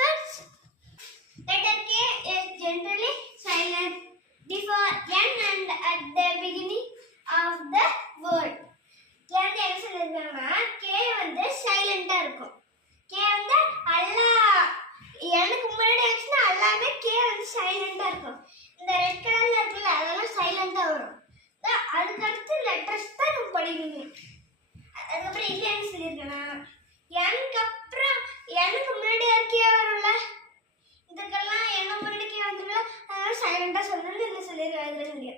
words, letter K is generally silent before N and at the beginning of the word. என்ன சொல்லிருக்காங்கன்னா K வந்து சைலண்டா இருக்கும். K வந்து அல்லா எனக்கு முன்னாடி ஆச்சுன்னா எல்லாமே K வந்து சைலண்டா இருக்கும். இந்த ரெட் கலர்ல இருக்குல்ல அதெல்லாம் சைலண்டா வரும். அதுக்கு அடுத்து லெட்டர்ஸ் தான் நம்ம படிக்கணும். அதுக்கப்புறம் இங்க என்ன சொல்லியிருக்கேன்னா எனக்கு அப்புறம் எனக்கு முன்னாடி K வரும்ல இதுக்கெல்லாம் என்ன முன்னாடி K வந்துருல அதனால சைலண்டா சொல்லணும்னு என்ன சொல்லியிருக்காங்க.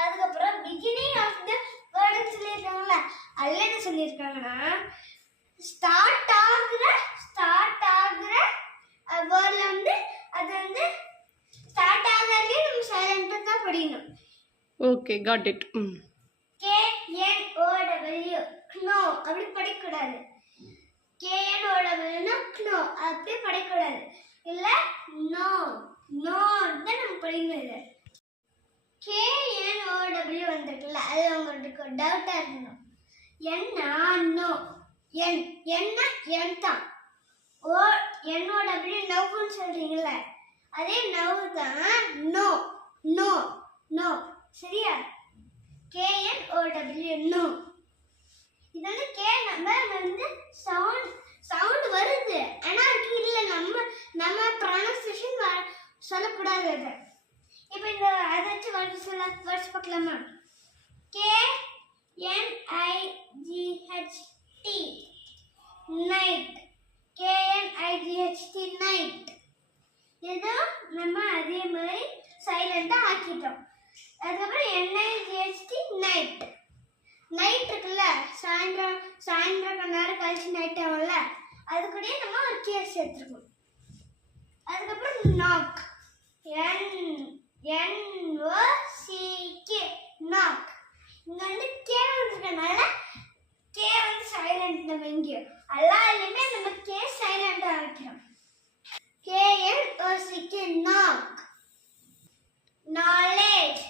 அதுக்கப்புறம் பிகினிங் ஆஃப் த வேர்டு சொல்லியிருக்காங்கல்ல அதில் என்ன சொல்லியிருக்காங்கன்னா ஸ்டார்ட் ஆகுற வேர்டில் வந்து அது வந்து ஸ்டார்ட் ஆகாதே நம்ம சைலண்டாக தான் படிக்கணும். Okay got it. KNOW knோ அப்படி படிக்கக்கூடாது. KNOW knோ அப்படி படிக்கக்கூடாது. இல்லை நோ தான் நம்ம படிக்கணும். KNOW வந்துருக்குல்ல அது உங்களுக்கு டவுட்டாக இருக்கணும். என்ன நோ என் தான். NOW நவ்வுன்னு சொல்கிறீங்கள அதே நவ் தான். நோ சரியா? KNOW no. இது வந்து நம்ம வந்து சவுண்ட் வருது ஆனால் அது இல்லை நம்ம ப்ரொனன்சியேஷன் சொல்லக்கூடாது. அது இப்போ இந்த அதை வச்சு வேர்ட்ஸ் பார்க்கலாமா? KNIGHT night. KNIGHT night. ஏதோ நம்ம அதே மாதிரி சைலண்டாக ஆக்கிட்டோம். அதுக்கப்புறம் NIGHT நைட். நைட் இருக்குல்ல சாயந்தரம் கொஞ்ச நேரம் கழிச்சு நைட் ஆகும்ல அது கூட நம்ம ஒரு கேஸ் எடுத்துருக்கோம். அதுக்கப்புறம் நாக். NOCK knock. இங்கே வந்து K வந்துருக்கனால K வந்து சைலண்ட். நம்ம இங்கே எல்லாருமே நம்ம K சைலண்டாக வைக்கிறோம். KNOCK knock. நாலேஜ்.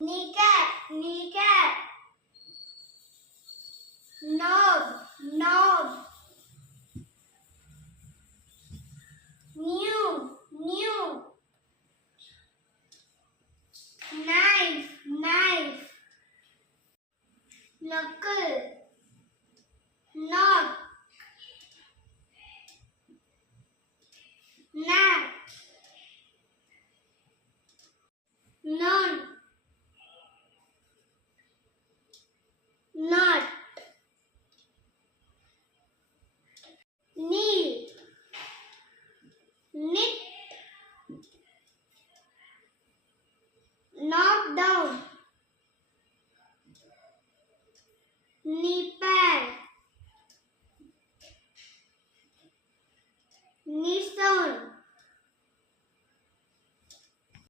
நிகர். knob. new. knife. knuckle. knock. knack. none. knot. kneel. knit. knock down. knee pad.